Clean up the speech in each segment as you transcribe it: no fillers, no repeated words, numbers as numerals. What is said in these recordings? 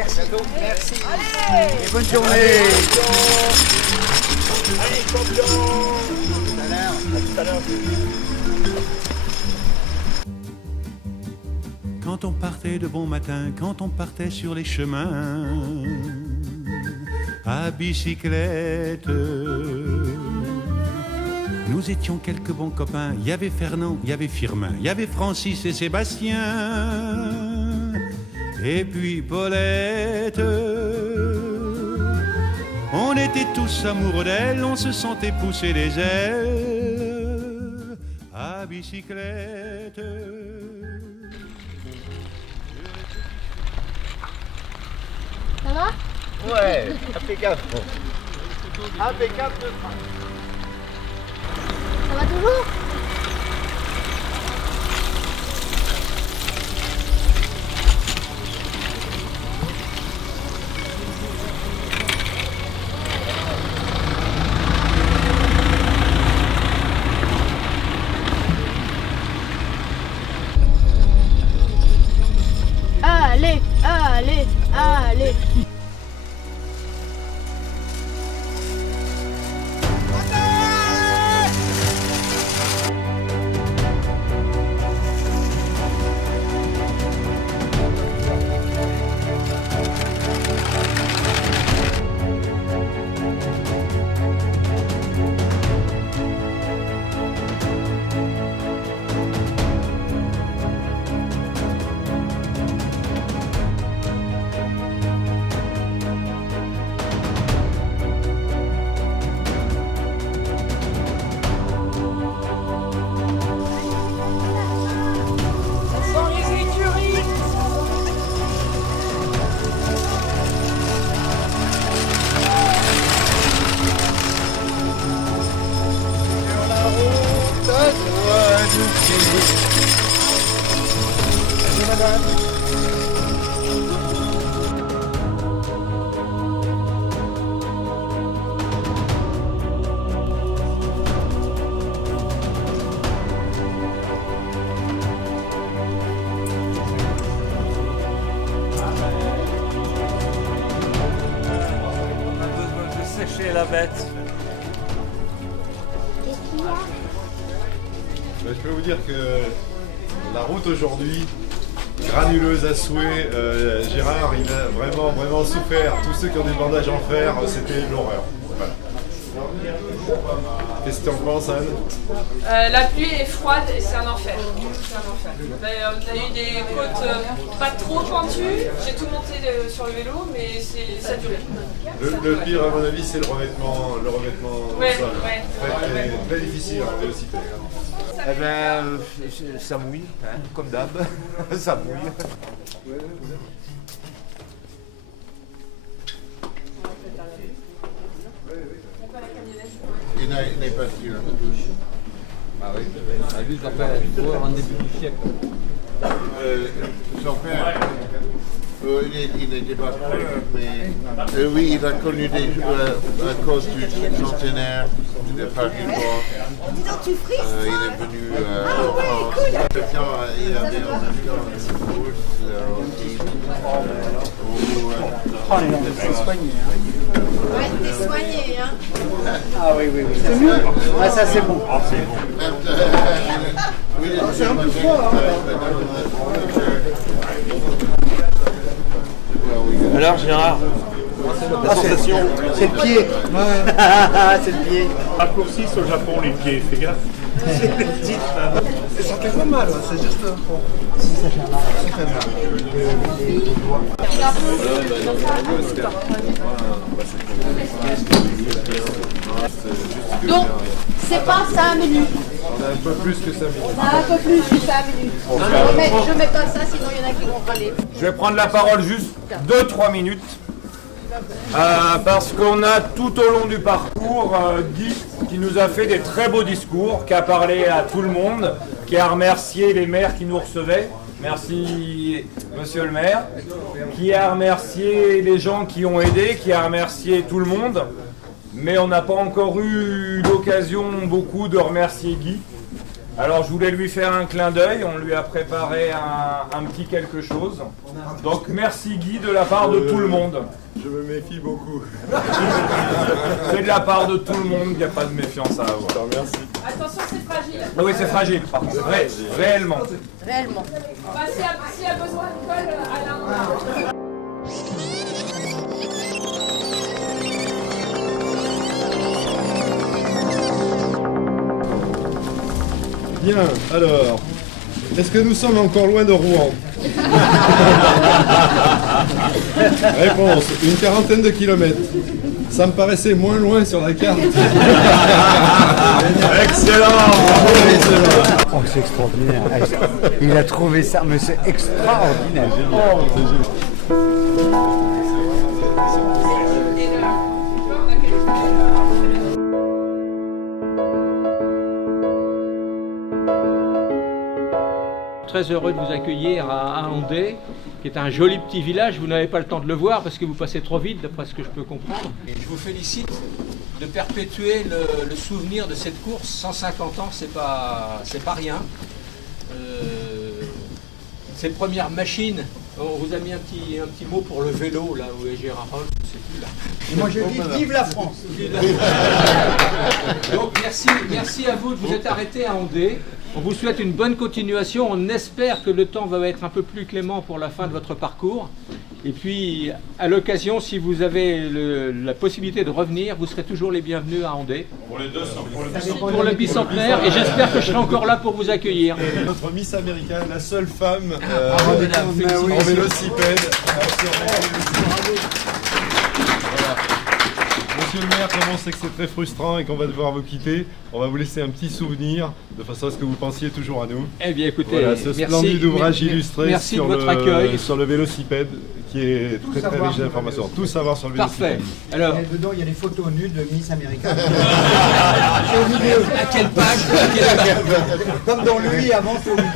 Merci. Merci. Allez. Et bonne journée. Allez, champion. À tout à l'heure. Quand on partait de bon matin, quand on partait sur les chemins, à bicyclette, nous étions quelques bons copains. Il y avait Fernand, il y avait Firmin, il y avait Francis et Sébastien, et puis Paulette. On était tous amoureux d'elle, on se sentait pousser les ailes à bicyclette. Ça va? Ouais, impeccable. Impeccable de Ça va toujours? Allez, allez, allez. sécher la bête. Qu'est-ce qu'il y a? Je peux vous dire que la route aujourd'hui, granuleuse à souhait, Gérard, il a vraiment souffert. Tous ceux qui ont des bandages en fer, c'était l'horreur. Voilà. Qu'est-ce que tu en penses, Anne? La pluie est froide et c'est un enfer. C'est un enfer. On a eu des côtes pas trop pointues. J'ai tout monté sur le vélo, mais ça a duré. Le pire, à mon avis, c'est le revêtement Ouais, au sol. ouais. Très difficile en vélocité. Eh ben, ça mouille, hein, comme d'hab. Ça mouille. Il n'est pas sûr. Ah oui, lui, ça fait en début du siècle. Son père, il n'était pas sûr, mais oui, il a connu à cause du centenaire de Paris-Bois. Dis donc, tu frises Il est venu en France. Il avait en même temps une bourse aussi. Oh, les gens, c'est soigné. Hein. Ouais, t'es soigné, hein. Ah oui, oui, oui. C'est mieux. Ah, ça, c'est bon. Ah, c'est bon. C'est un peu froid. Alors, Gérard, la sensation? C'est le pied. C'est le pied. Raccourcissent au Japon les pieds, fais gaffe. Ça fait pas mal, hein. C'est juste bon. Si ça fait mal, ça fait mal. Donc, c'est pas 5 minutes. On a un peu plus que 5 minutes. On a un peu plus que 5 minutes. Je mets comme ça, sinon il y en a qui vont râler. Je vais prendre la parole juste 2-3 minutes. Parce qu'on a tout au long du parcours Guy qui nous a fait des très beaux discours, qui a parlé à tout le monde, qui a remercié les maires qui nous recevaient. Merci monsieur le maire. Qui a remercié les gens qui ont aidé, qui a remercié tout le monde. Mais on n'a pas encore eu l'occasion beaucoup de remercier Guy. Alors je voulais lui faire un clin d'œil, on lui a préparé un petit quelque chose. Donc merci Guy de la part de tout le monde. Je me méfie beaucoup. C'est de la part de tout le monde, il n'y a pas de méfiance à avoir. Merci. Attention, c'est fragile. Ah oui, c'est fragile, par contre. Réellement. Réellement. Bah, s'il y a besoin de colle, Alain. Bien, alors, est-ce que nous sommes encore loin de Rouen? Réponse, une quarantaine de kilomètres. Ça me paraissait moins loin sur la carte. Excellent! Oh, c'est extraordinaire. Il a trouvé ça, mais c'est extraordinaire. Très heureux de vous accueillir à Andé, qui est un joli petit village. Vous n'avez pas le temps de le voir parce que vous passez trop vite, d'après ce que je peux comprendre. Et je vous félicite de perpétuer le souvenir de cette course. 150 ans, c'est pas rien. Ces premières machines, on vous a mis un petit mot pour le vélo, là où est Gérard Rolf, je ne sais plus là. Et moi je dis vive la France. Donc merci à vous de vous être arrêtés à Andé. On vous souhaite une bonne continuation. On espère que le temps va être un peu plus clément pour la fin de votre parcours. Et puis, à l'occasion, si vous avez la possibilité de revenir, vous serez toujours les bienvenus à Andé. Pour le bicentenaire. Et j'espère que je serai encore là pour vous accueillir. Notre Miss America, la seule femme en vélocipède. Monsieur le maire, comme on sait que c'est très frustrant et qu'on va devoir vous quitter, on va vous laisser un petit souvenir de façon à ce que vous pensiez toujours à nous. Eh bien écoutez, voilà, ce splendide ouvrage illustré sur votre accueil. Sur le vélocipède qui est très très riche d'informations. Tout savoir sur le vélocipède. Parfait. Alors, Et dedans, il y a des photos nues de Miss America. à quelle page? Comme dans lui avant, c'est au milieu.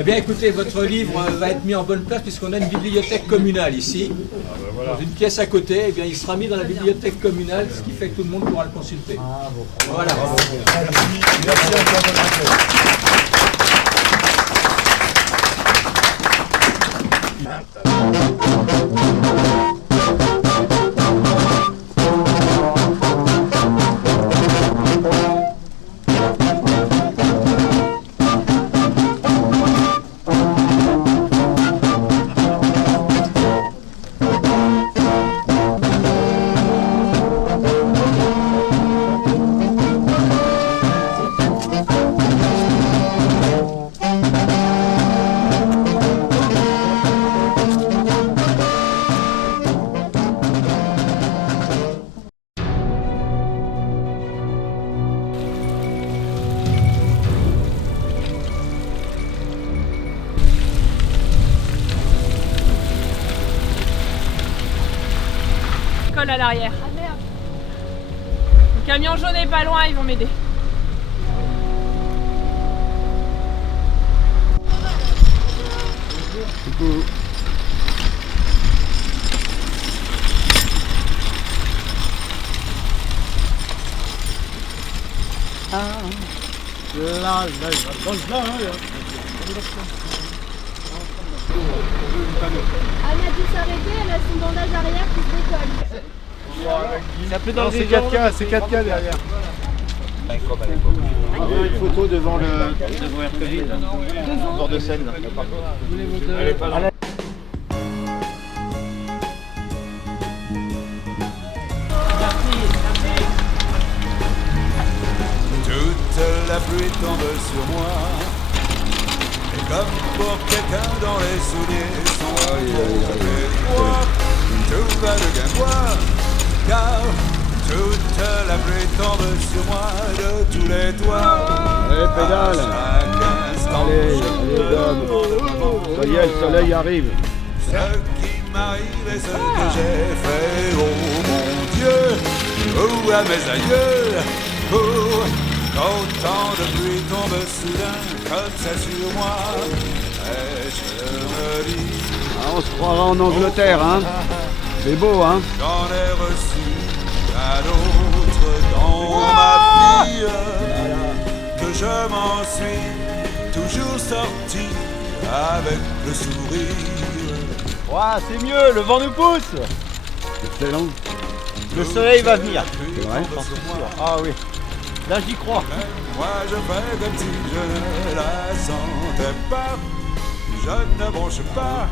Eh bien écoutez, votre livre va être mis en bonne place puisqu'on a une bibliothèque communale ici. Dans une pièce à côté, eh bien, il sera mis dans la bibliothèque communale, ce qui fait que tout le monde pourra le consulter. Voilà. Merci encore de À l'arrière. Ah merde. Le camion jaune est pas loin, ils vont m'aider. Coucou. Anne a dû s'arrêter, elle a son bandage arrière qui se décolle. c'est 4K, c'est 4K derrière. Une photo devant RTV, bord de Seine. Toute la pluie tombe sur moi. Et comme pour quelqu'un dans les souliers sans tout va de guingois. Car toute la pluie tombe sur moi de tous les toits. Allez, pédale. Allez, Dom. Ça y est, le soleil arrive. Ce qui m'arrive et ce que j'ai fait, oh mon Dieu, ou à mes aïeux, quand tant de pluie tombe soudain comme ça sur moi, et je me dis, On se croira en Angleterre, hein. C'est beau, hein. j'en ai reçu un autre dans ma vie. gentil avec le sourire. Ouah, c'est mieux, le vent nous pousse. Excellent. Le soleil va venir. C'est vrai. Ah oui. Là, j'y crois. Moi je fais comme si je ne la sentais pas. Je ne bronche pas,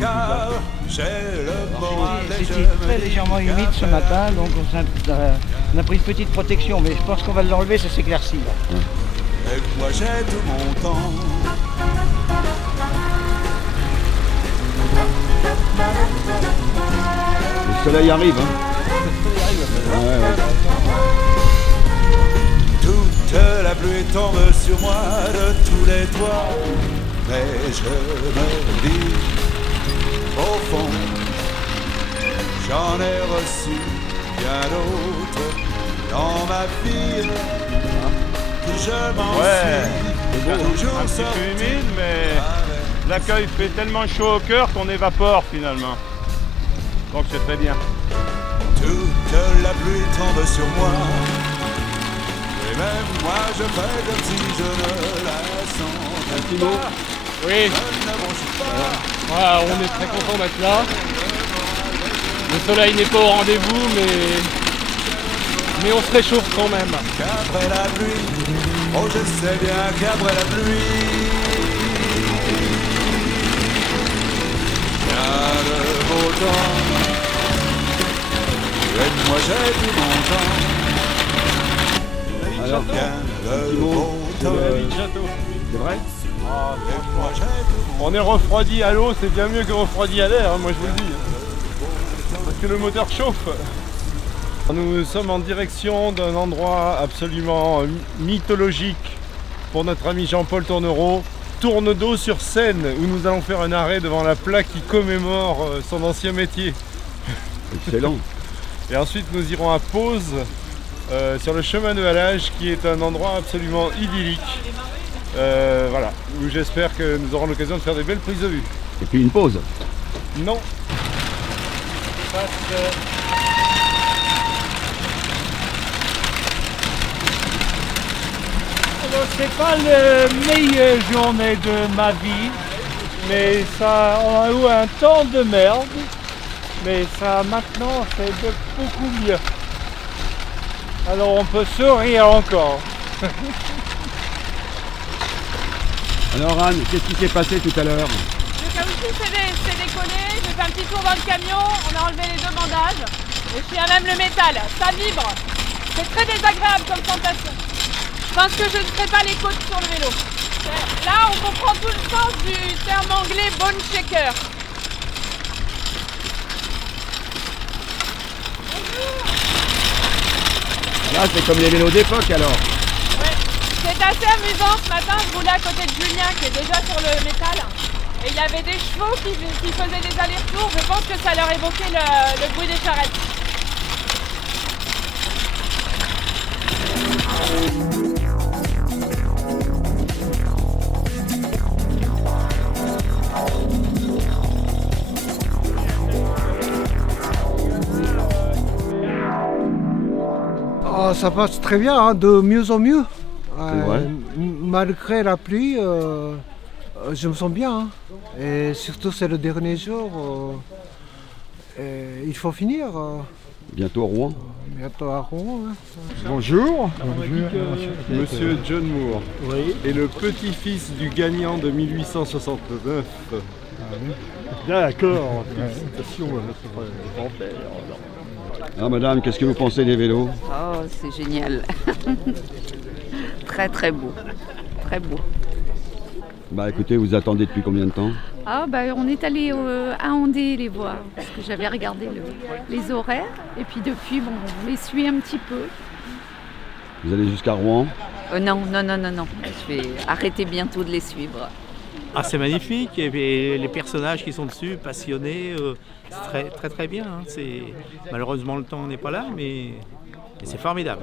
car j'ai le moral léger. C'était très légèrement humide ce matin, donc on a pris une petite protection, mais je pense qu'on va l'enlever, ça s'éclaircit. Et moi j'ai tout mon temps. Le soleil arrive, hein. Ouais. Toute la pluie tombe sur moi de tous les toits. Mais je me dis, au fond, j'en ai reçu bien d'autres dans ma vie. Que je m'en suis toujours Un petit peu humide, mais l'accueil fait tellement chaud au cœur qu'on évapore finalement. Donc c'est très bien. Toute la pluie tombe sur moi. Et même moi je fais comme si je ne la sentais pas. Oui, voilà, on est très content d'être là. Le soleil n'est pas au rendez-vous, mais on se réchauffe quand même. Qu'après la pluie, oh je sais bien qu'après la pluie, il y a le beau temps. Et moi j'ai tout mon temps. Alors, le beau temps. C'est vrai. On est refroidi à l'eau, c'est bien mieux que refroidi à l'air, hein, moi je vous le dis. Parce que le moteur chauffe. Nous sommes en direction d'un endroit absolument mythologique pour notre ami Jean-Paul Tournereau, Tourne d'eau sur Seine, où nous allons faire un arrêt devant la plaque qui commémore son ancien métier. Excellent. Et ensuite nous irons à Pose, sur le chemin de halage, qui est un endroit absolument idyllique. Voilà, où j'espère que nous aurons l'occasion de faire des belles prises de vue. Et puis une pause. Non. C'est pas la meilleure journée de ma vie, mais ça, on a eu un temps de merde, mais ça maintenant c'est beaucoup mieux. Alors on peut sourire encore. Alors Anne, qu'est-ce qui s'est passé tout à l'heure? Le caoutchouc s'est décollé, j'ai fait un petit tour dans le camion, on a enlevé les deux bandages. Et puis il y a même le métal, ça vibre. C'est très désagréable comme sensation. Je pense que je ne ferai pas les côtes sur le vélo. Là, on comprend tout le sens du terme anglais bone shaker. Là, c'est comme les vélos d'époque alors. Ouais. C'est assez amusant, ce matin, je roulais à côté de Julien qui est déjà sur le métal. Et il y avait des chevaux qui faisaient des allers-retours. Je pense que ça leur évoquait le bruit des charrettes. Oh, ça passe très bien, hein, de mieux en mieux. vrai. Malgré la pluie, je me sens bien. Hein. Et surtout, c'est le dernier jour. Il faut finir. Bientôt à Rouen. Bientôt à Rouen. Hein. Bonjour. Monsieur John Moore est le petit-fils du gagnant de 1869. D'accord, félicitations à notre grand-père. Alors madame, qu'est-ce que vous pensez des vélos? Oh, c'est génial. Très très beau. Très beau. Bah écoutez, vous attendez depuis combien de temps? Ah bah on est allé à Andé les voir, parce que j'avais regardé les horaires. Et puis depuis, bon, on les suit un petit peu. Vous allez jusqu'à Rouen? Non. Je vais arrêter bientôt de les suivre. Ah, c'est magnifique, et puis les personnages qui sont dessus, passionnés, c'est très très bien. Hein. Malheureusement le temps n'est pas là, mais c'est formidable.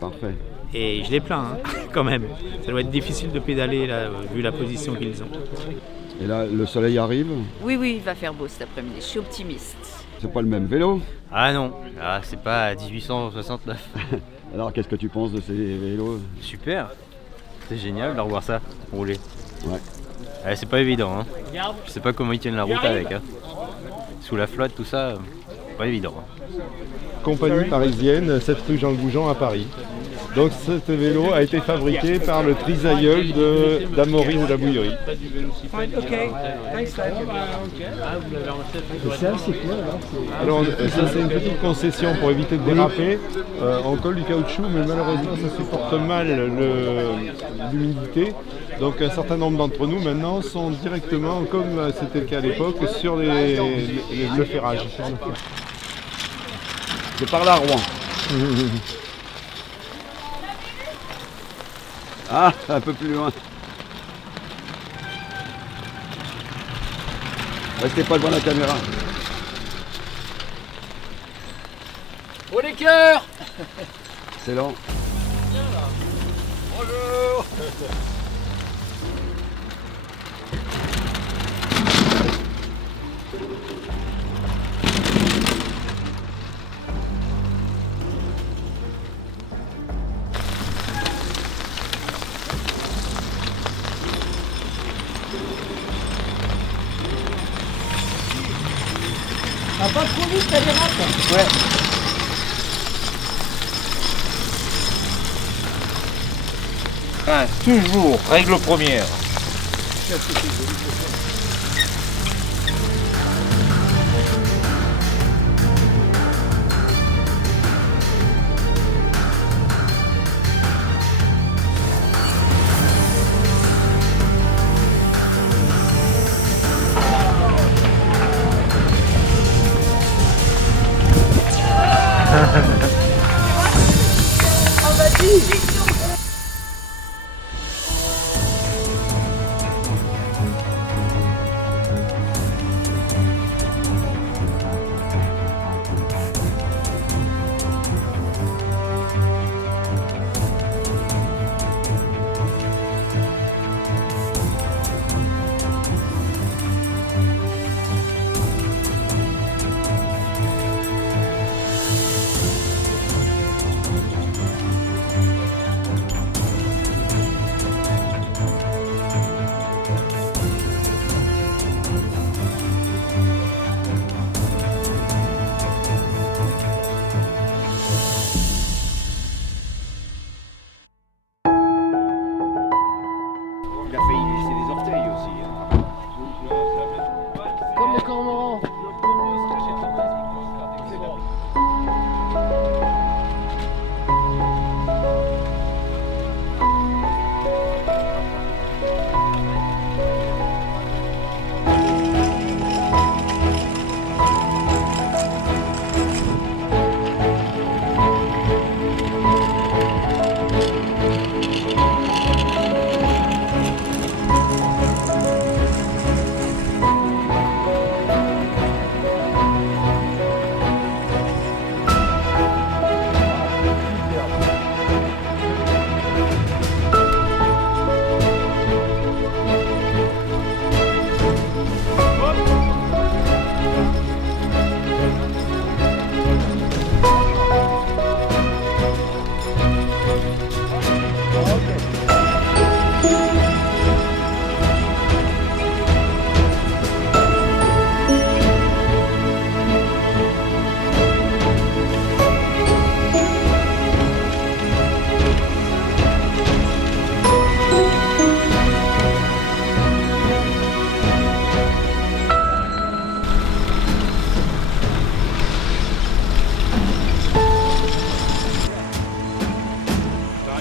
Parfait. Et je les plains, hein, quand même. Ça doit être difficile de pédaler là, vu la position qu'ils ont. Et là, le soleil arrive? Oui, il va faire beau cet après-midi, je suis optimiste. C'est pas le même vélo? Ah non, c'est pas 1869. Alors qu'est-ce que tu penses de ces vélos? Super, c'est génial de revoir ça, rouler. Ouais. Ouais, c'est pas évident, hein. Je sais pas comment ils tiennent la route avec. Hein. Sous la flotte, tout ça, pas évident. Hein. Compagnie parisienne, 7 rue Jean Goujon à Paris. Donc ce vélo a été fabriqué par le trisaïeul d'Amaury de la Bouillerie. Alors ça c'est une petite concession pour éviter de déraper. On colle du caoutchouc mais malheureusement ça supporte mal l'humidité. Donc un certain nombre d'entre nous maintenant sont directement, comme c'était le cas à l'époque, sur le ferrage. C'est par là, Rouen. Ah, un peu plus loin. Restez pas devant la caméra. Oh les cœurs! Excellent. Bonjour! Ah, pas trop vite, ça dérape. Ouais. Enfin, toujours, règle première. Il a failli laisser des orteils aussi. Comme les cormorans.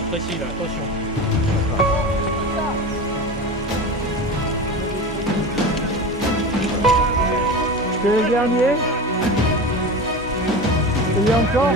Précis là, attention. C'est le dernier. Et encore.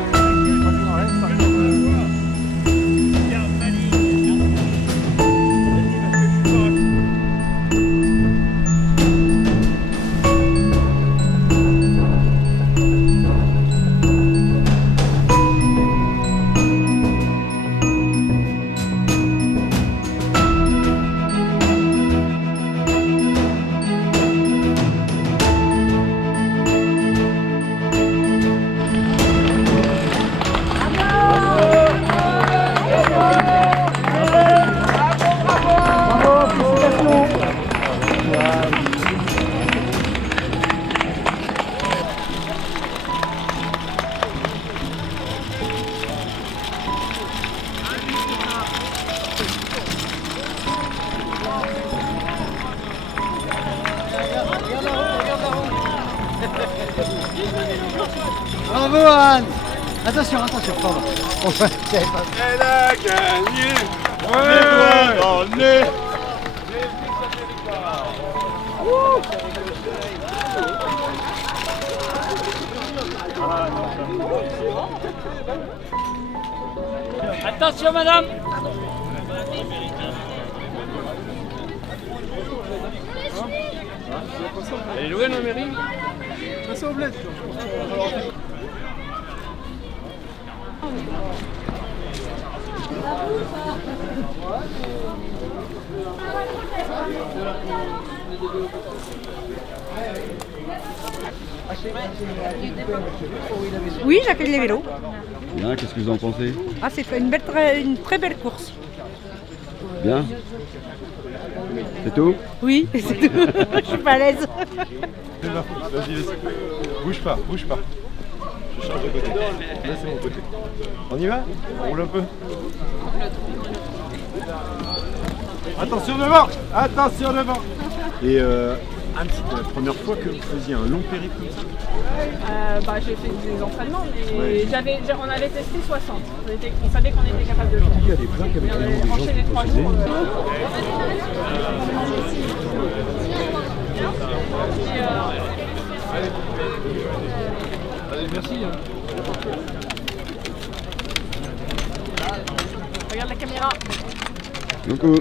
Attention, pardon. Elle a gagné. Ouais. Attention madame. Elle est loin la mairie. Passe au bled. Oui, j'accueille les vélos. Bien, qu'est-ce que vous en pensez? Ah, c'est une très belle course. Bien. C'est tout? Oui, c'est tout. Je suis pas à l'aise. Vas-y, laisse. Bouge pas. Je change de côté. Là, c'est mon côté. On y va? On roule un peu. Attention devant. Et la première fois que vous faisiez un long périple comme ça? J'ai fait des entraînements, mais on avait testé 60. On savait qu'on était capable de le faire. Il y a des plaques avec On avait enchaîné 3 jours. Allez, merci. Regarde la caméra. Coucou.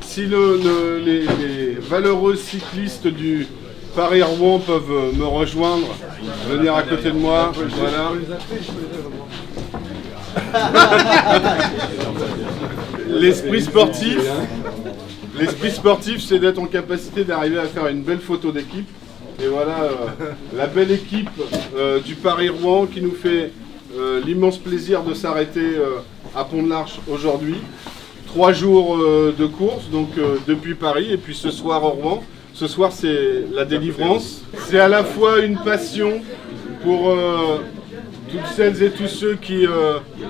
Si les valeureux cyclistes du Paris-Rouen peuvent me rejoindre, venir à côté de moi, voilà. L'esprit sportif, c'est d'être en capacité d'arriver à faire une belle photo d'équipe. Et voilà la belle équipe du Paris-Rouen qui nous fait l'immense plaisir de s'arrêter à Pont-de-l'Arche aujourd'hui. 3 jours de course, donc depuis Paris, et puis ce soir au Rouen. Ce soir, c'est la délivrance. C'est à la fois une passion pour toutes celles et tous ceux qui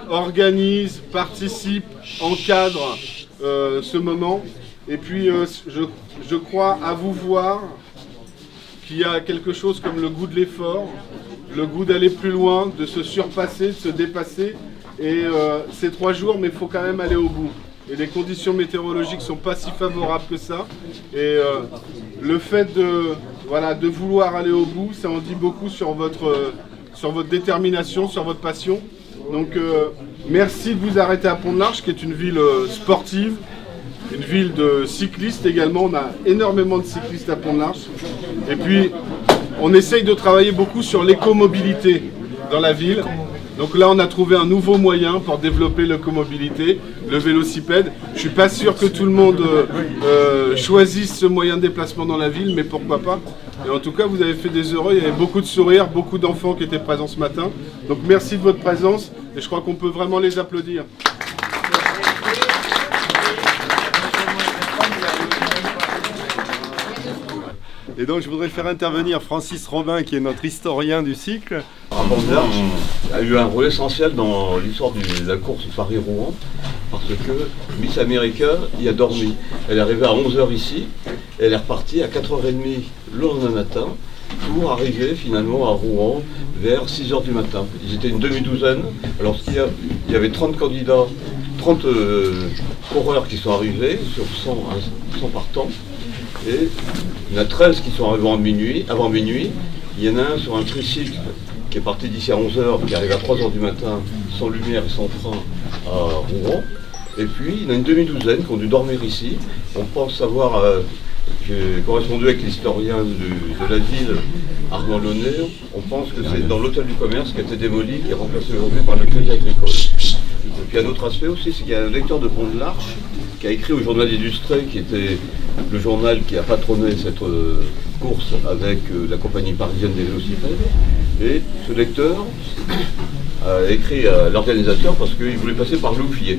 organisent, participent, encadrent ce moment. Et puis, je crois à vous voir qu'il y a quelque chose comme le goût de l'effort, le goût d'aller plus loin, de se surpasser, de se dépasser. Et c'est 3 jours, mais il faut quand même aller au bout. Et les conditions météorologiques ne sont pas si favorables que ça. Et le fait de vouloir aller au bout, ça en dit beaucoup sur votre détermination, sur votre passion. Donc merci de vous arrêter à Pont-de-l'Arche, qui est une ville sportive, une ville de cyclistes également. On a énormément de cyclistes à Pont-de-l'Arche. Et puis, on essaye de travailler beaucoup sur l'écomobilité dans la ville. Donc là, on a trouvé un nouveau moyen pour développer l'écomobilité, le vélocipède. Je ne suis pas sûr que tout le monde choisisse ce moyen de déplacement dans la ville, mais pourquoi pas. Et en tout cas, vous avez fait des heureux, il y avait beaucoup de sourires, beaucoup d'enfants qui étaient présents ce matin. Donc merci de votre présence, et je crois qu'on peut vraiment les applaudir. Et donc je voudrais faire intervenir Francis Robin, qui est notre historien du cycle. Pont-de-l'Arche a eu un rôle essentiel dans l'histoire de la course Paris-Rouen, parce que Miss America y a dormi. Elle est arrivée à 11h ici, et elle est repartie à 4h30 le lendemain matin, pour arriver finalement à Rouen vers 6h du matin. Ils étaient une demi-douzaine, alors il y avait 30 candidats, 30 coureurs qui sont arrivés sur 100 partants. Et il y en a 13 qui sont arrivés avant minuit. Il y en a un sur un tricycle qui est parti d'ici à 11h, qui arrive à 3h du matin, sans lumière et sans frein, à Rouen. Et puis, il y en a une demi-douzaine qui ont dû dormir ici. On pense savoir, j'ai correspondu avec l'historien de la ville, Armand Launay. On pense que c'est dans l'hôtel du commerce qui a été démoli, qui est remplacé aujourd'hui par le Crédit Agricole. Et puis un autre aspect aussi, c'est qu'il y a un lecteur de Pont-de-l'Arche qui a écrit au journal Illustré, qui était le journal qui a patronné cette course avec la compagnie parisienne des vélocipèdes. Et ce lecteur a écrit à l'organisateur parce qu'il voulait passer par Louviers.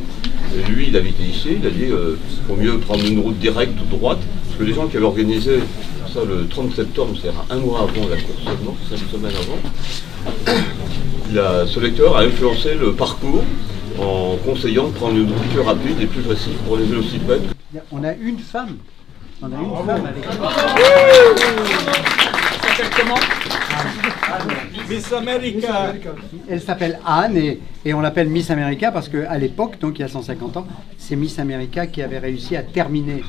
Et lui, il habitait ici, il a dit qu'il faut mieux prendre une route directe ou droite, parce que les gens qui avaient organisé ça le 30 septembre, c'est-à-dire un mois avant la course seulement, 5 semaines avant, ce lecteur a influencé le parcours en conseillant de prendre une route plus rapide et plus facile pour les vélocipèdes. On a une femme. On a une femme avec nous. s'appelle comment? Miss America. Elle s'appelle Anne et on l'appelle Miss America parce qu'à l'époque, donc il y a 150 ans, c'est Miss America qui avait réussi à terminer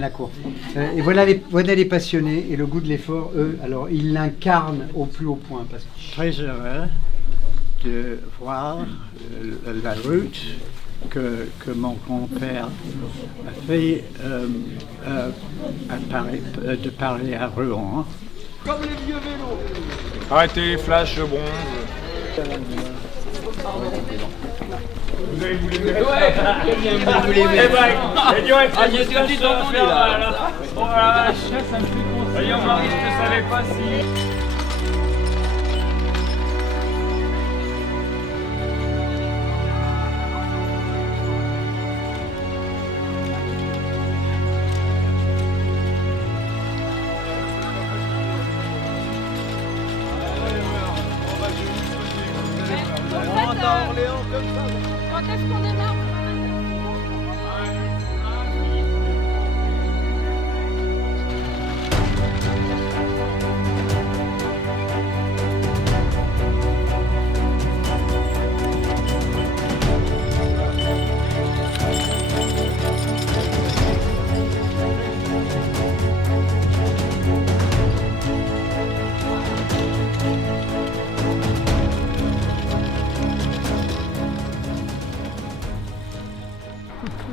la course. Et voilà les passionnés et le goût de l'effort, eux, alors ils l'incarnent au plus haut point. Parce que... Très heureux de voir la route que mon grand-père a fait de Paris à Rouen. Comme les vieux vélos. Arrêtez les flashs bronze. Vous allez vous les mettre. Ouais. Vous voulez mettre. Il y a des petites entendues là. Oh la vache, ça me fait penser. Voyons Marie, je ne savais pas si... Quand est-ce qu'on démarre?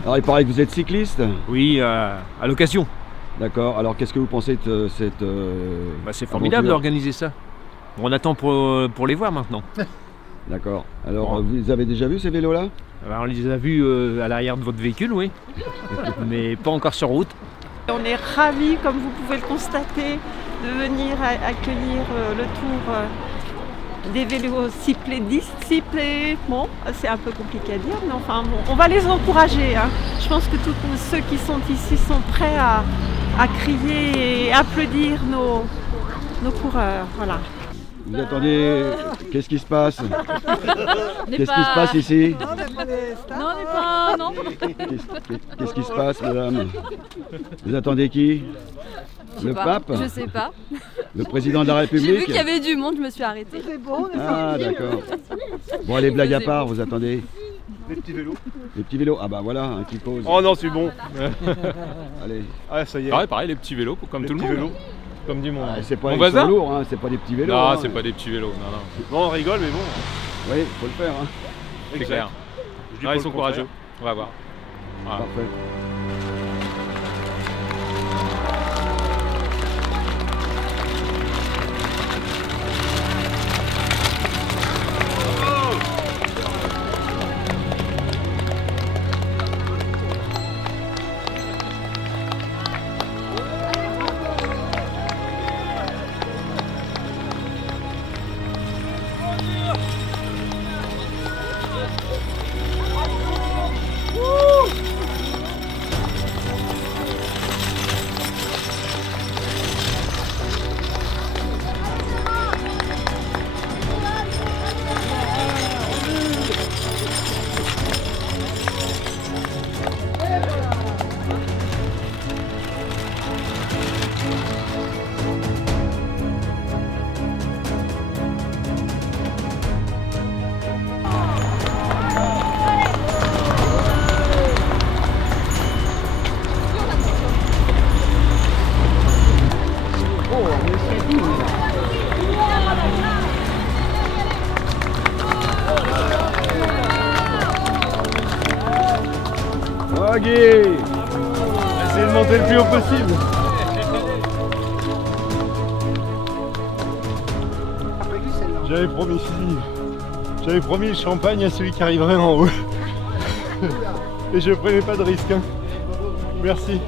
Alors il paraît que vous êtes cycliste? Oui, à l'occasion. D'accord, alors qu'est-ce que vous pensez de cette... C'est formidable d'organiser ça. On attend pour les voir maintenant. D'accord, alors vous avez déjà vu ces vélos-là? On les a vus à l'arrière de votre véhicule, oui. Mais pas encore sur route. On est ravis, comme vous pouvez le constater, de venir accueillir le tour des vélos cyclés. Bon, c'est un peu compliqué à dire, mais enfin bon, on va les encourager. Hein. Je pense que tous ceux qui sont ici sont prêts à crier et applaudir nos coureurs. Voilà. Vous attendez, qu'est-ce qui se passe? Qu'est-ce qui se passe ici? Non, on n'est pas... Non. Qu'est-ce qui se passe, madame? Vous attendez qui? Le pape? Je sais pas. Le président de la République? J'ai vu qu'il y avait du monde, je me suis arrêtée. C'est bon, Ah, d'accord. Bon, allez, blague à part, vous attendez? Les petits vélos. Les petits vélos? Ah bah voilà, un qui pose. Oh non, c'est bon. Allez. Ah, ça y est. Pareil, les petits vélos, comme tout le monde. Vélos. Comme du monde. Ah, c'est pas Mon ils voisin sont lourds, hein, c'est pas des petits vélos. Non, hein. c'est pas des petits vélos. Non. Bon, on rigole, mais bon. Oui, faut le faire. Hein. C'est clair. Ils sont courageux. On va voir. Voilà. Parfait. Ok. Essayez de monter le plus haut possible. J'avais promis le champagne à celui qui arriverait en haut. Et je prenais pas de risque. Hein. Merci.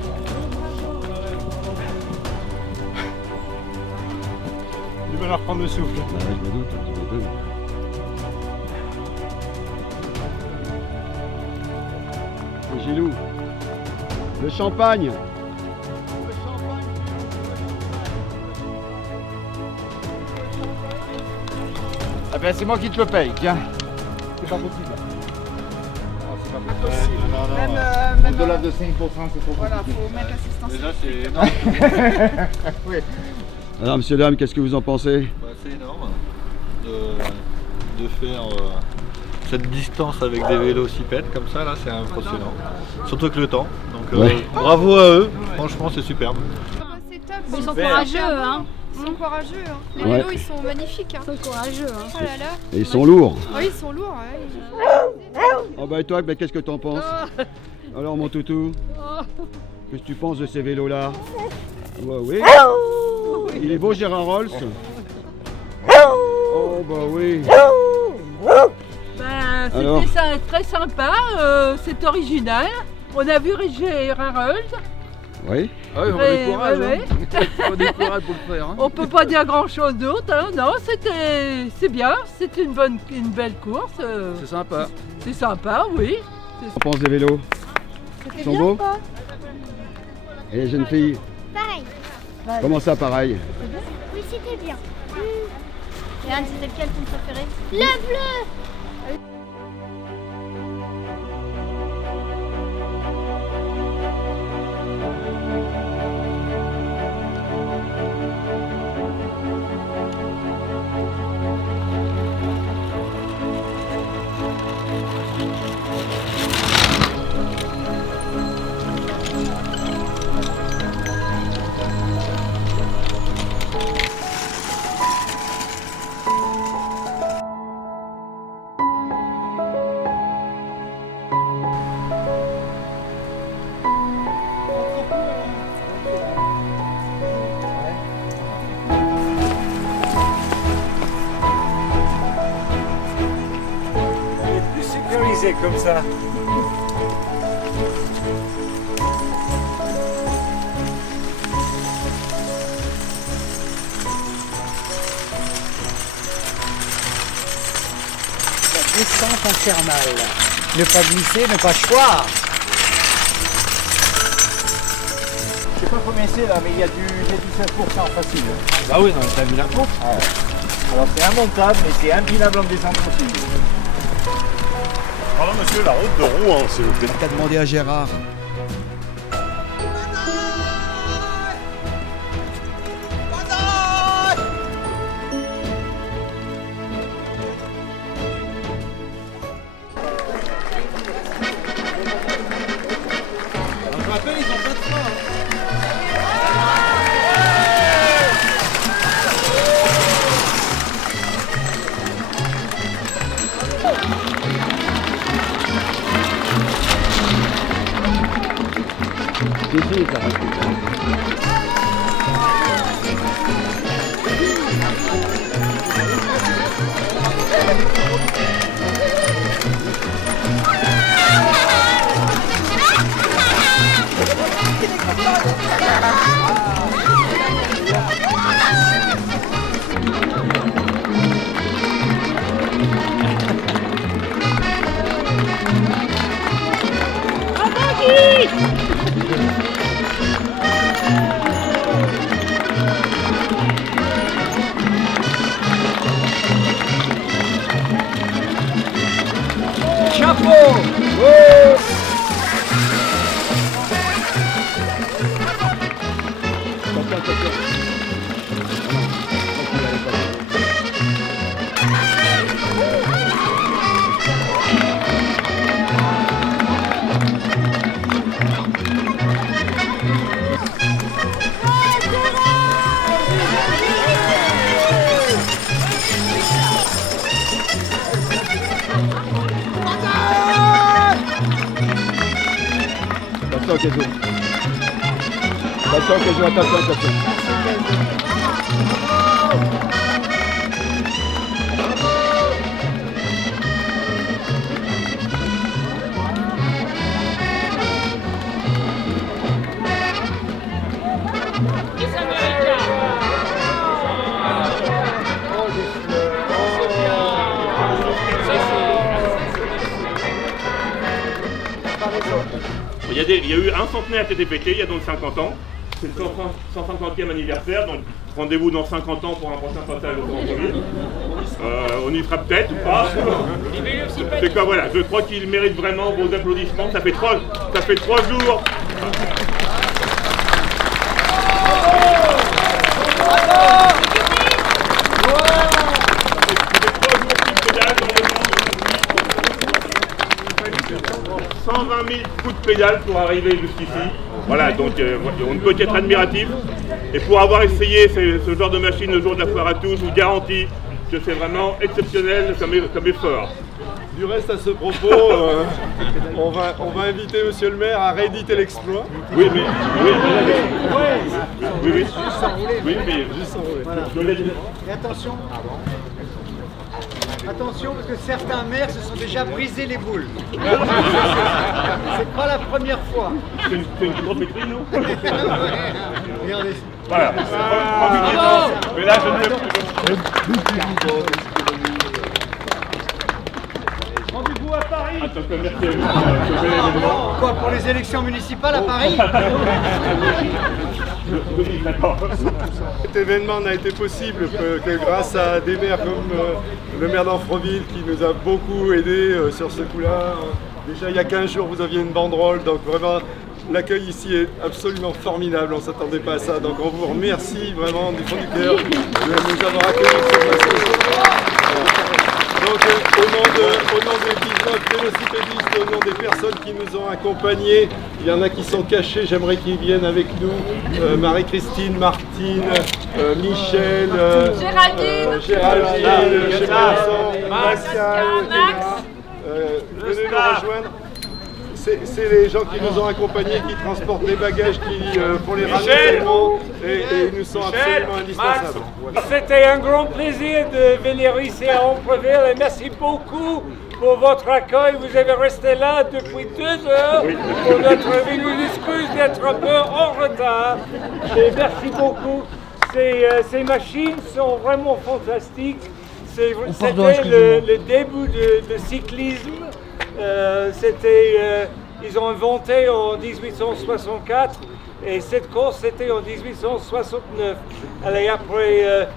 Du mal à reprendre le souffle. Je me doute, un petit peu. Gilou, le champagne. Ah ben c'est moi qui te le paye, tiens. C'est pas possible. Même au-delà de 5%, c'est trop Voilà, faut mettre l'assistance. Déjà c'est... Non. Oui. Alors, monsieur, dame, qu'est-ce que vous en pensez? C'est énorme de faire cette distance avec des vélocipèdes comme ça, là, c'est impressionnant. Surtout avec le temps. Donc bravo à eux, franchement, c'est superbe. C'est top. Ils sont courageux, hein. Ils sont courageux. Hein. Les Ouais. vélos, ils sont magnifiques. Hein. Ils sont courageux, hein. Oh là là. Et ils sont lourds. Oui, ils sont lourds. Ouais. Oh bah et toi, bah, qu'est-ce que t'en penses? Alors mon toutou, qu'est-ce que tu penses de ces vélos-là? Bah oui. Il est beau Gérard Rolls? Oh bah oui. C'était très sympa, c'est original. On a vu Gérard Rolls. Oui. Ah oui, on a du courage. On a du courage pour le faire. Hein. On peut pas dire grand-chose d'autre. Hein. Non, c'est bien. C'est une belle course. C'est sympa. C'est sympa, oui. On pense des vélos? Ils sont beaux? Et les jeunes filles? Pareil. Comment ça, pareil? Oui, c'était bien. Et Anne, c'était lequel ton préféré? Le bleu. Comme ça. La descente infernale. Ne pas glisser, ne pas choir. Je sais pas combien c'est là, mais il y a du 17% facile. Bah oui, non, t'as vu la course. Alors c'est immontable, mais c'est impilable en descente aussi. Pardon monsieur, la route de Rouen, s'il vous plaît. T'as demandé à Gérard. Je me rappelle, ils ont pas de frein. Attention. Il y a eu un centenaire qui a été fêté il y a donc 50 ans. C'est le 150e anniversaire, donc rendez-vous dans 50 ans pour un prochain passage au centre-ville. On y fera peut-être ou pas. C'est quoi, voilà, je crois qu'il mérite vraiment vos applaudissements. Ça fait 3 jours. Bravo 120 000 coups de pédale pour arriver jusqu'ici. Voilà, donc on ne peut qu'être admiratif. Et pour avoir essayé ce genre de machine le jour de la foire à tous, je vous garantis que c'est vraiment exceptionnel comme effort. Du reste, à ce propos, on va inviter monsieur le maire à rééditer l'exploit. Oui, mais Juste s'enrouler. Et attention. Attention, parce que certains maires se sont déjà brisés les boules. C'est pas la première fois. C'est une grosse maîtrise, non? Regardez. Voilà. Mais là, je ne sais plus. Rendez-vous à Paris. Quoi, pour les élections municipales à Paris? Cet événement n'a été possible que grâce à des maires comme le maire d'Anfreville qui nous a beaucoup aidé sur ce coup-là. Déjà il y a 15 jours vous aviez une banderole, donc vraiment l'accueil ici est absolument formidable, on ne s'attendait pas à ça. Donc on vous remercie vraiment du fond du cœur de nous avoir accueillis sur place. Donc au nom des 19 vélocipédistes, au nom des personnes qui nous ont accompagnés, il y en a qui sont cachés, j'aimerais qu'ils viennent avec nous. Marie-Christine, Martine, Michel, Géraldine, Max, venez nous rejoindre. C'est les gens qui nous ont accompagnés, qui transportent les bagages, qui font les ravitaillements et ils nous sont absolument indispensables. Voilà. C'était un grand plaisir de venir ici à Amfreville et merci beaucoup pour votre accueil. Vous avez resté là depuis 2 heures pour notre vie. Nous excuse d'être un peu en retard. Et merci beaucoup. Ces machines sont vraiment fantastiques. C'était le début de cyclisme. Ils ont inventé en 1864 et cette course c'était en 1869. Et après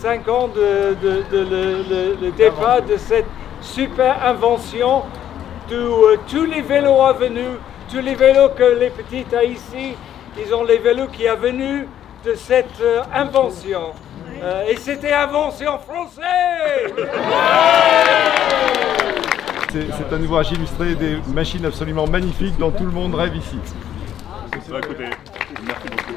5 ans le départ de cette super invention, tous les vélos à venus, tous les vélos que les petits ont ici, ils ont les vélos qui sont venus de cette invention. Et c'était invention française. C'est un ouvrage illustré des machines absolument magnifiques dont tout le monde rêve ici. Écoutez, merci beaucoup.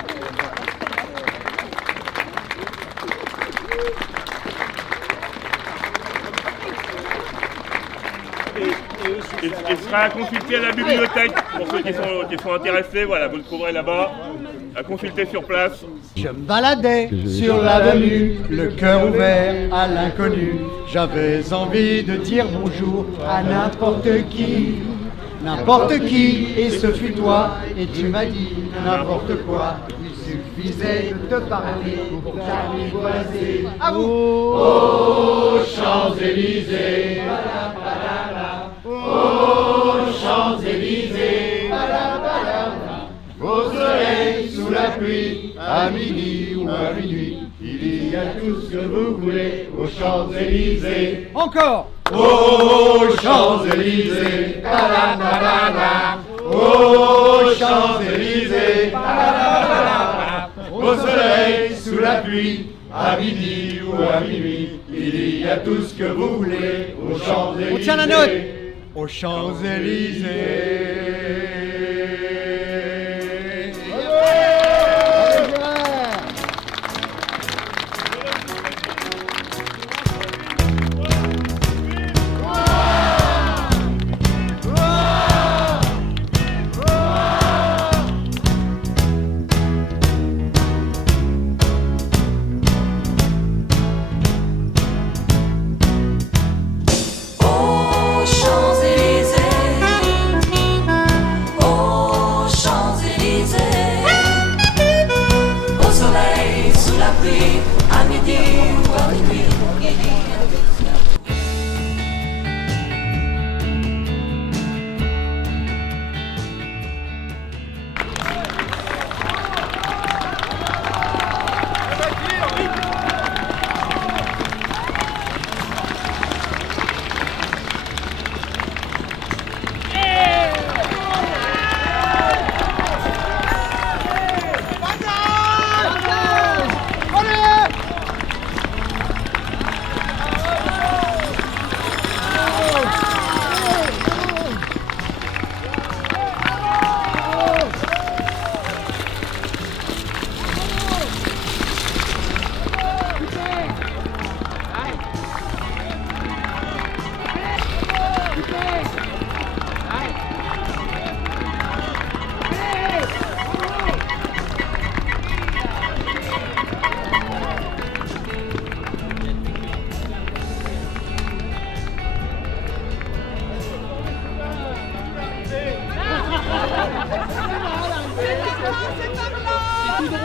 Il sera à consulter à la bibliothèque pour ceux qui sont intéressés. Voilà, vous le trouverez là-bas. À consulter sur place. Je me baladais sur l'avenue, le cœur ouvert à l'inconnu. J'avais envie de dire bonjour à n'importe qui, et ce fut toi, et tu m'as dit n'importe quoi. Il suffisait de te parler pour t'apprivoiser. À vous! Aux Champs-Élysées, aux Champs-Élysées, au soleil, sous la pluie, à midi ou à minuit, il y a tout ce que vous voulez aux Champs-Élysées. Encore! Aux Champs-Élysées, aux Champs-Élysées, au soleil, sous la pluie, à midi ou à minuit, il y a tout ce que vous voulez aux Champs-Élysées. On tient la note! Aux Champs-Élysées.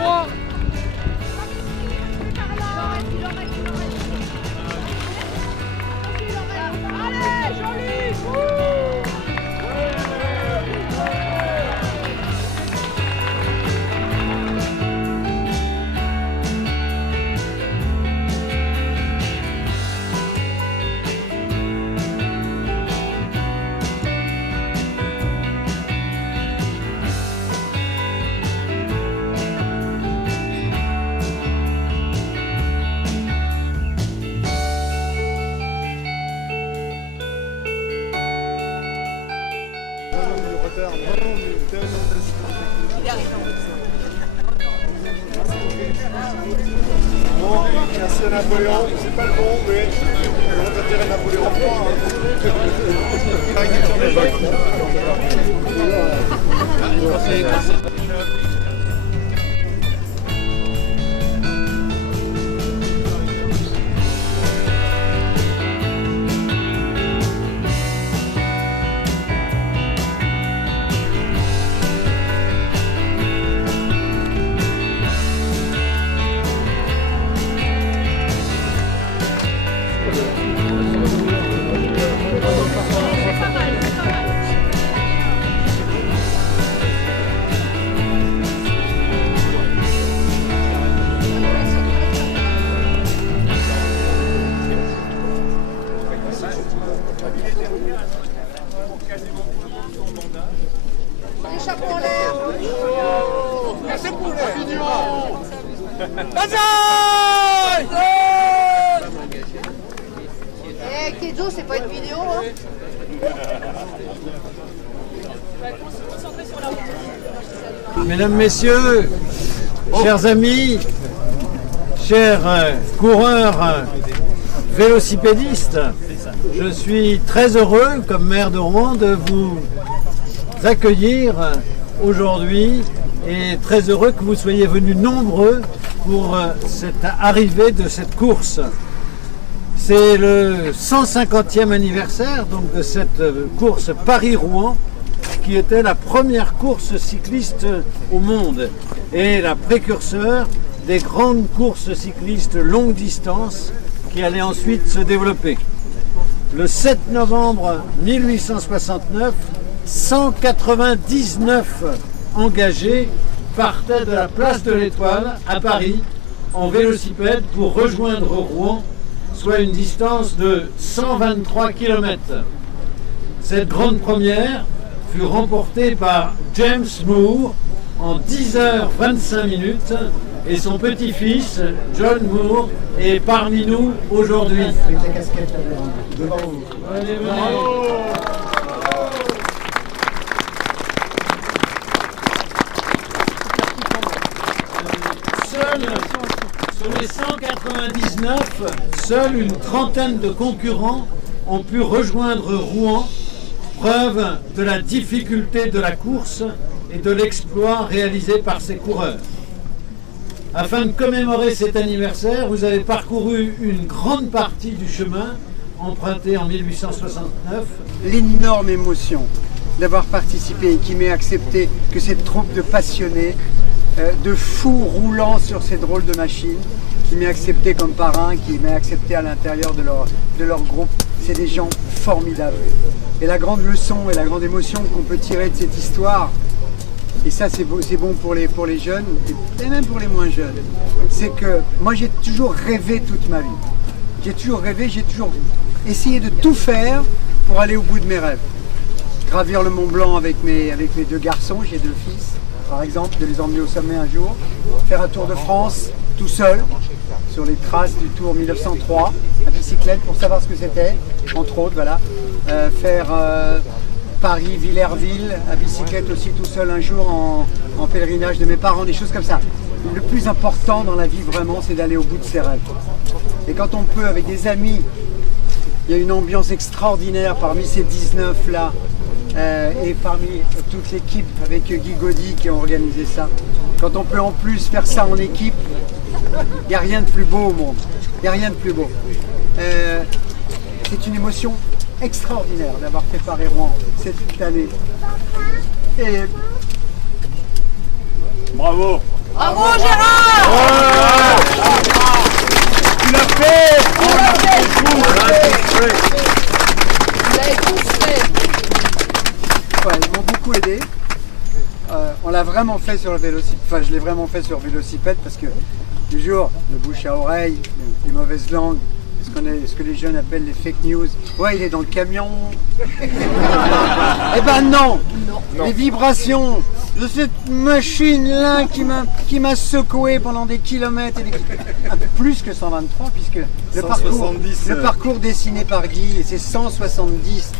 moi. Allez, Jean-Luc! Bon, merci à Napoléon, c'est pas le bon, mais on va t'attirer Napoléon 3. Les chapeaux en l'air. Merci pour les Eh, Kezo, c'est pas une vidéo, hein. Mesdames, Messieurs, chers amis, chers coureurs vélocipédistes, je suis très heureux, comme maire de Rouen, de vous accueillir aujourd'hui et très heureux que vous soyez venus nombreux pour cette arrivée de cette course. C'est le 150e anniversaire donc, de cette course Paris-Rouen qui était la première course cycliste au monde et la précurseur des grandes courses cyclistes longue distance qui allaient ensuite se développer. Le 7 novembre 1869, 199 engagés partaient de la place de l'Étoile à Paris en vélocipède pour rejoindre Rouen, soit une distance de 123 km. Cette grande première fut remportée par James Moore en 10h25 et son petit-fils John Moore est parmi nous aujourd'hui. Allez, sur les 199, seule une trentaine de concurrents ont pu rejoindre Rouen, preuve de la difficulté de la course et de l'exploit réalisé par ces coureurs. Afin de commémorer cet anniversaire, vous avez parcouru une grande partie du chemin emprunté en 1869. L'énorme émotion d'avoir participé et qui m'ait accepté que cette troupe de passionnés, de fous roulant sur ces drôles de machines, qui m'ait accepté comme parrain, qui m'ait accepté à l'intérieur de leur groupe. C'est des gens formidables. Et la grande leçon et la grande émotion qu'on peut tirer de cette histoire, et ça c'est bon pour les jeunes et même pour les moins jeunes, c'est que moi j'ai toujours rêvé toute ma vie. J'ai toujours rêvé, j'ai toujours essayé de tout faire pour aller au bout de mes rêves. Gravir le Mont Blanc avec mes deux garçons, j'ai deux fils, par exemple, de les emmener au sommet un jour, faire un Tour de France tout seul, sur les traces du Tour 1903, à bicyclette pour savoir ce que c'était, entre autres, voilà. Faire Paris-Villerville à bicyclette aussi tout seul un jour en pèlerinage de mes parents, des choses comme ça. Le plus important dans la vie vraiment, c'est d'aller au bout de ses rêves. Et quand on peut, avec des amis, il y a une ambiance extraordinaire parmi ces 19 là, et parmi toute l'équipe avec Guy Gaudy qui a organisé ça. Quand on peut en plus faire ça en équipe, il n'y a rien de plus beau au monde. Il n'y a rien de plus beau. C'est une émotion extraordinaire d'avoir fait Paris-Rouen cette année. Et bravo! Bravo Gérard! Tu l'as fait! Vous l'avez tous fait! Ouais, ils m'ont beaucoup aidé. On l'a vraiment fait sur le vélocipède, enfin je l'ai vraiment fait sur vélocipède parce que toujours le bouche à oreille, les mauvaises langues, ce que les jeunes appellent les fake news. Ouais, il est dans le camion. Eh ben non, les vibrations de cette machine-là qui m'a secoué pendant des kilomètres, un peu plus que 123 puisque le parcours dessiné par Guy, c'est 170.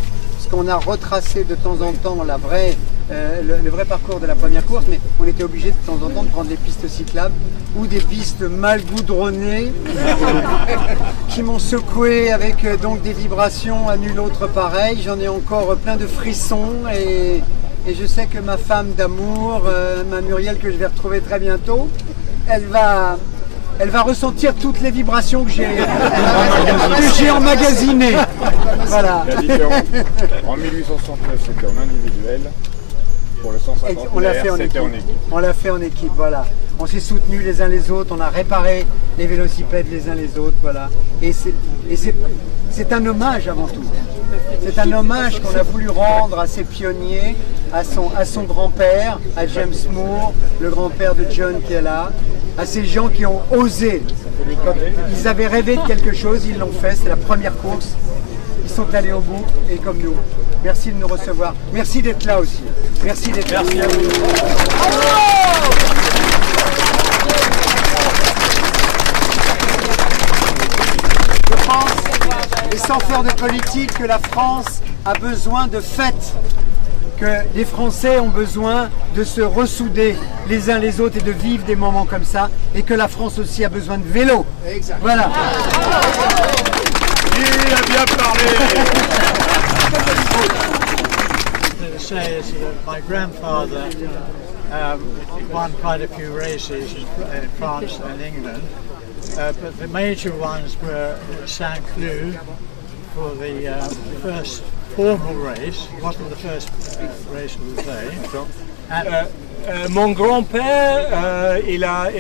Qu'on a retracé de temps en temps le vrai parcours de la première course, mais on était obligé de temps en temps de prendre des pistes cyclables ou des pistes mal goudronnées qui m'ont secoué avec donc des vibrations à nul autre pareil. J'en ai encore plein de frissons et je sais que ma femme d'amour, ma Muriel que je vais retrouver très bientôt, elle va ressentir toutes les vibrations que j'ai emmagasinées. Voilà. La différence, en 1869, c'était en individuel. Pour le 150, on l'a fait en équipe. On l'a fait en équipe, voilà. On s'est soutenus les uns les autres, on a réparé les vélocipèdes les uns les autres, voilà. Et c'est un hommage avant tout. C'est un hommage qu'on a voulu rendre à ces pionniers, à son grand-père, à James Moore, le grand-père de John qui est là, à ces gens qui ont osé. Quand ils avaient rêvé de quelque chose, ils l'ont fait, c'est la première course. Ils sont allés au bout, et comme nous. Merci de nous recevoir. Merci d'être là aussi. Merci d'être là. Merci à vous. Je pense, et sans faire de politique, que la France a besoin de fêtes. Que les Français ont besoin de se ressouder les uns les autres et de vivre des moments comme ça, et que la France aussi a besoin de vélo. Exact. Voilà. Il a bien parlé. Say is that my grandfather won quite a few races in France and England, but the major ones were Saint-Cloud for the first formal race. What was the first race of the day? Mon grand-père, il a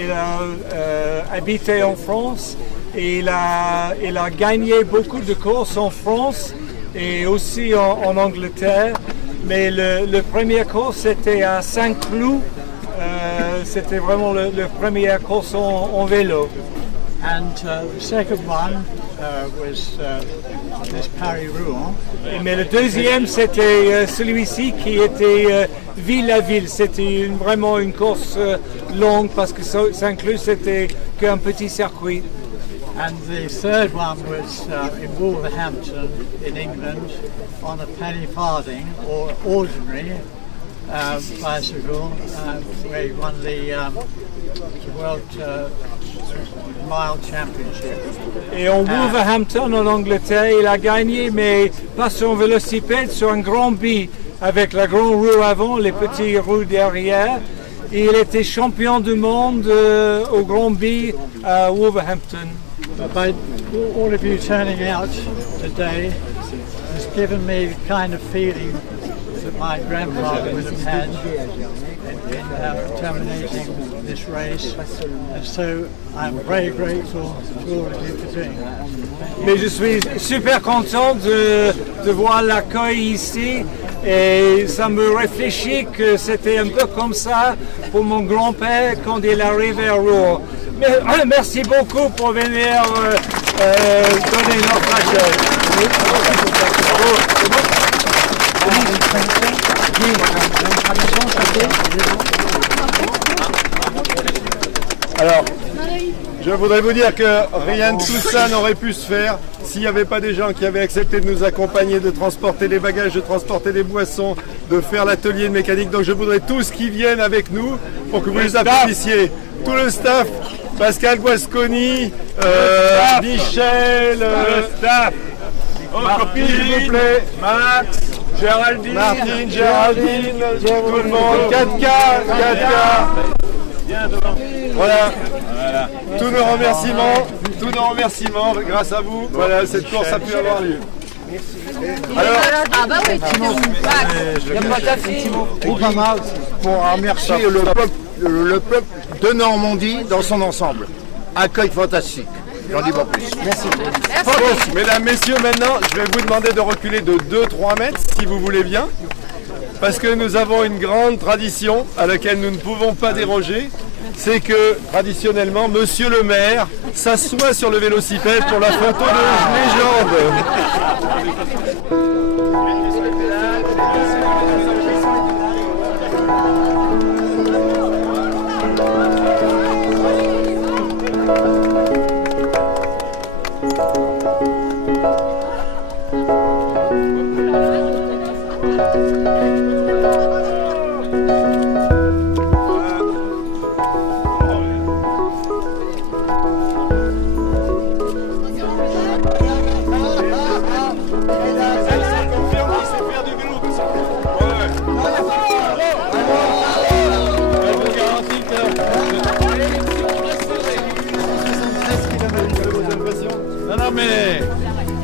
habité en France et il a gagné beaucoup de courses en France et aussi en Angleterre. Mais le premier course c'était à Saint-Cloud. C'était vraiment le première course en vélo. And the second one was this Paris-Rouen. Mais le deuxième, c'était celui-ci qui était ville à ville. C'était vraiment une course longue parce que Saint-Cloud, c'était qu'un petit circuit. And the third one was in Wolverhampton in England on a penny farthing or ordinary bicycle where he won the World Mile Championship. Et en Wolverhampton, en Angleterre, il a gagné, mais pas sur un vélocipède, sur un grand bi, avec la grande roue avant, les petits roues derrière. Et il était champion du monde au grand bi à Wolverhampton. By all of you turning out today has given me the kind of feeling that my grandfather would have had in terminating this race, and so I'm very grateful to all of you for doing that. Mais je suis super content de voir l'accueil ici et ça me réfléchit que c'était un peu comme ça pour mon grand-père quand il arrivait à Rouen. Merci beaucoup pour venir donner notre accueil. Alors, je voudrais vous dire que rien de tout ça n'aurait pu se faire s'il n'y avait pas des gens qui avaient accepté de nous accompagner, de transporter les bagages, de transporter les boissons, de faire l'atelier de mécanique. Donc je voudrais tous qui viennent avec nous pour que vous les applaudissiez. Tout le staff, Pascal Guasconi, Michel, le staff, s'il vous plaît, Max, Géraldine, Martine, Géraldine, tout le monde, 4K. Voilà. Tous nos remerciements, grâce à vous, voilà, cette course a pu avoir lieu. Ah bah oui, Obama pour remercier le peuple de Normandie dans son ensemble. Accueil fantastique. J'en dis pas plus. Merci. Bon, mesdames, messieurs, maintenant, je vais vous demander de reculer de 2-3 mètres, si vous voulez bien. Parce que nous avons une grande tradition à laquelle nous ne pouvons pas déroger. C'est que, traditionnellement, monsieur le maire s'assoit sur le vélocipède pour la photo de légende.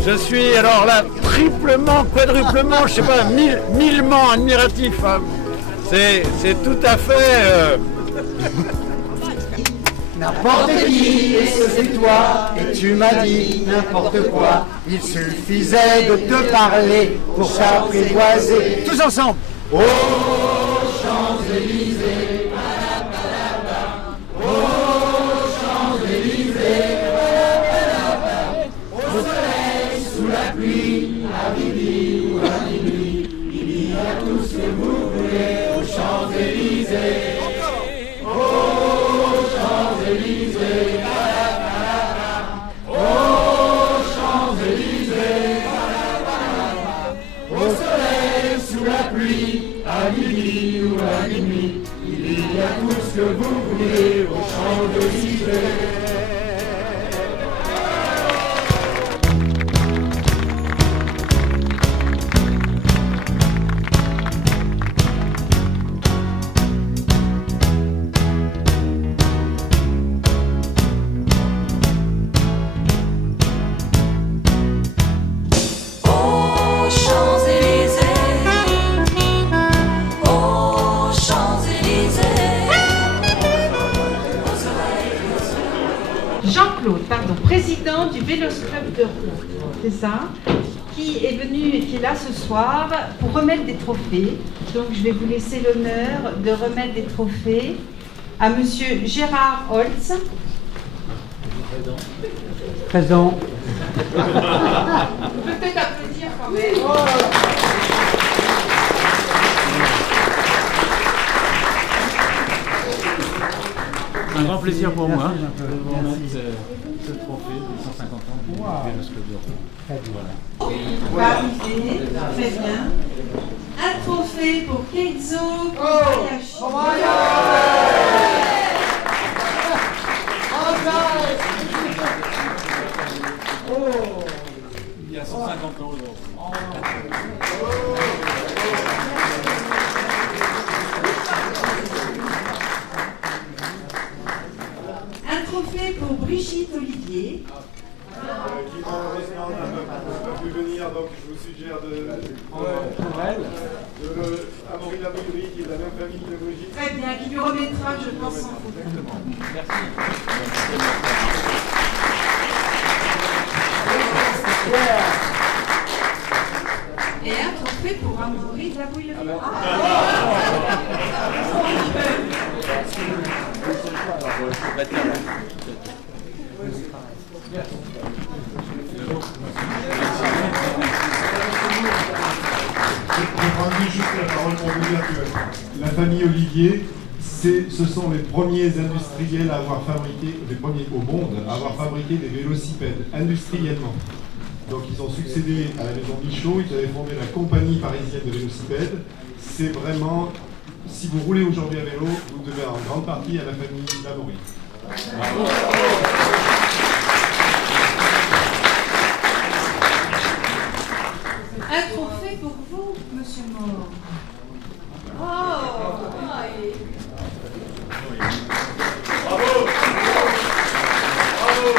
Je suis alors là triplement, quadruplement, je sais pas, millement admiratif. Hein. C'est tout à fait. N'importe qui, et c'est toi, et tu m'as dit n'importe quoi. Il suffisait de te parler pour s'apprivoiser. Tous ensemble. Aux Champs-Élysées, aux Champs-Élysées, au soleil, sous la pluie, à midi ou à minuit, il y a tout ce que vous voulez aux Champs-Élysées. Aux Champs-Élysées, aux Champs-Élysées, au soleil, sous la pluie, à midi ou à minuit, il y a tout ce que vous voulez aux Champs-Élysées. Président du Vélos Club de Rouen, c'est ça, qui est venu et qui est là ce soir pour remettre des trophées. Donc je vais vous laisser l'honneur de remettre des trophées à monsieur Gérard Holtz. Présent. On peut peut-être applaudir quand même. Un grand plaisir pour moi de vous remettre ce trophée de 150 ans du Vélos Club de Rouen. Voilà. Très bien. Un trophée pour Keizo Kobayashi. Il y a 150 ans aujourd'hui. Un trophée pour Brigitte Olivier. Qui malheureusement n'a pas pu venir, donc je vous suggère de prendre Amaury Labouillerie, qui est de la même famille que Brigitte. Très bien, qui lui remettra, je pense, en photo. Merci. Et un trophée pour Amaury Labouillerie. Je prends juste la parole pour vous dire que la famille Olivier, ce sont les premiers industriels à avoir fabriqué, les premiers au monde à avoir fabriqué des vélocipèdes industriellement. Donc ils ont succédé à la maison Michaud, ils avaient fondé la compagnie parisienne de vélocipèdes. C'est vraiment, si vous roulez aujourd'hui à vélo, vous devez en grande partie à la famille Labouillerie. Un trophée pour vous, monsieur Maure. Oh, Bravo! Bravo!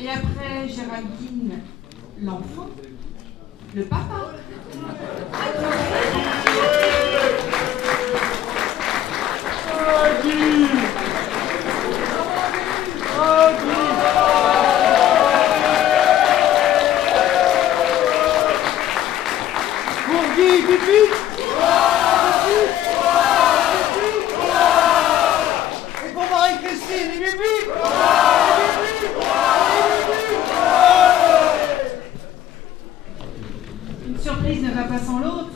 Et après Géraldine, l'enfant, le papa. Pour Guy, vite, vite. Et pour Marie-Christine, vite, vite. Une surprise ne va pas sans l'autre.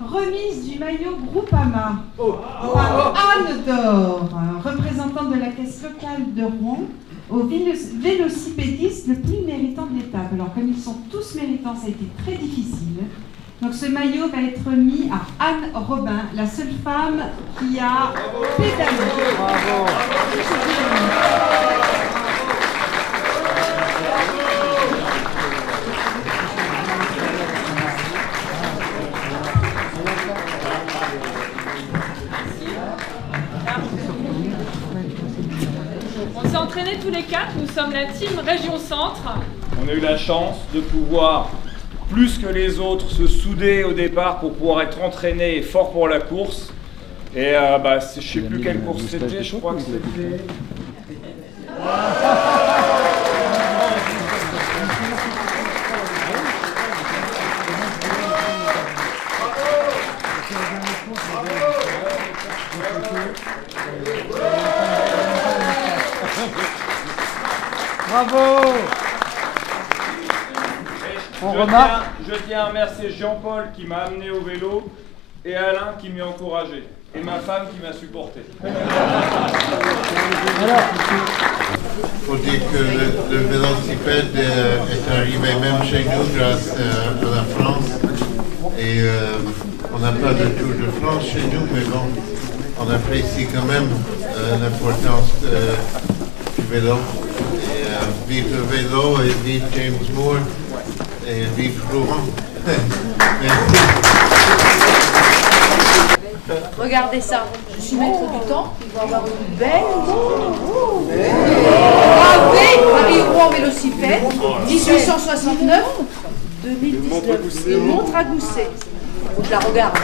Remise du maillot Groupama par Anne Dor, représentante de la caisse locale de Rouen, au vélocipédiste le plus méritant de l'étape. Alors comme ils sont tous méritants, ça a été très difficile. Donc ce maillot va être remis à Anne Robin, la seule femme qui a pédalé. Bravo. On s'est entraînés tous les quatre, nous sommes la team Région Centre. On a eu la chance de pouvoir, plus que les autres, se souder au départ pour pouvoir être entraînés et forts pour la course. Et je ne sais plus quelle course c'était, je crois que c'était... Bravo. Je tiens à remercier Jean-Paul qui m'a amené au vélo et Alain qui m'a encouragé. Et ma femme qui m'a supporté. Il faut dire que le vélocipède est arrivé même chez nous grâce à la France. Et on n'a pas de Tour de France chez nous, mais bon, on apprécie quand même l'importance du vélo. Et vive le vélo et vive James Moore et vive Rouen. Merci. Regardez ça, je suis maître du temps, il va avoir une belle Paris-Rouen vélocipède, 1869, 2019, une montre à gousset. Je la regarde.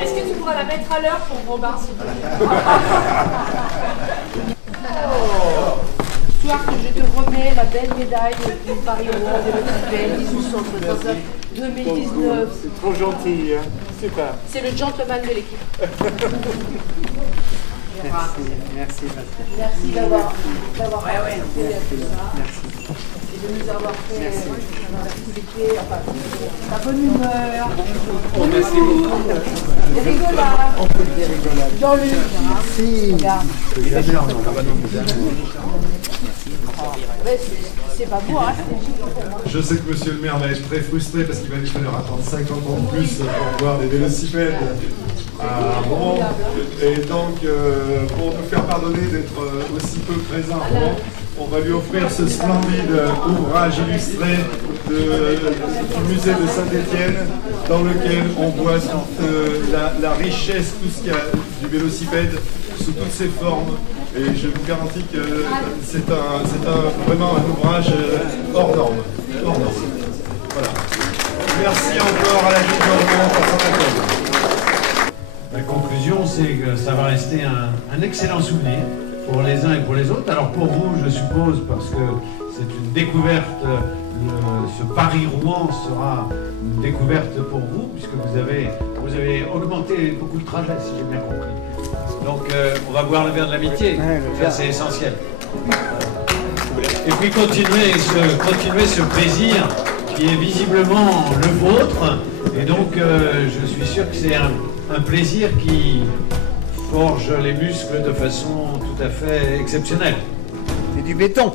Est-ce que tu pourras la mettre à l'heure pour Robin, s'il te plaît? Soir que je te remets la belle médaille du Paris-Rouen vélocipède, 1869, 2019. C'est trop gentil, hein. Super. C'est le gentleman de l'équipe. Merci. Merci d'avoir participé à tout ça. Et de nous avoir fait l'activité, enfin, la bonne humeur, Merci beaucoup. les rigolades. Jean-Luc. Merci. C'est pas beau, hein, Je sais que monsieur le maire va être très frustré parce qu'il va lui falloir attendre 50 ans de plus pour voir des vélocipèdes à Rouen. Et donc, pour nous faire pardonner d'être aussi peu présent à Rouen, on va lui offrir ce splendide ouvrage illustré du musée de Saint-Étienne, dans lequel on voit toute la richesse, tout ce qu'il y a du vélocipède sous toutes ses formes. Et je vous garantis que c'est vraiment un ouvrage hors norme. Voilà. Merci encore à la ville de Rouen pour son accueil. La conclusion, c'est que ça va rester un excellent souvenir pour les uns et pour les autres. Alors pour vous, je suppose, parce que c'est une découverte, ce Paris-Rouen sera une découverte pour vous, puisque vous avez augmenté beaucoup de trajets, si j'ai bien compris. Donc on va boire le verre de l'amitié, ça c'est essentiel. Et puis continuer ce plaisir qui est visiblement le vôtre. Et donc je suis sûr que c'est un plaisir qui forge les muscles de façon tout à fait exceptionnelle. C'est du béton.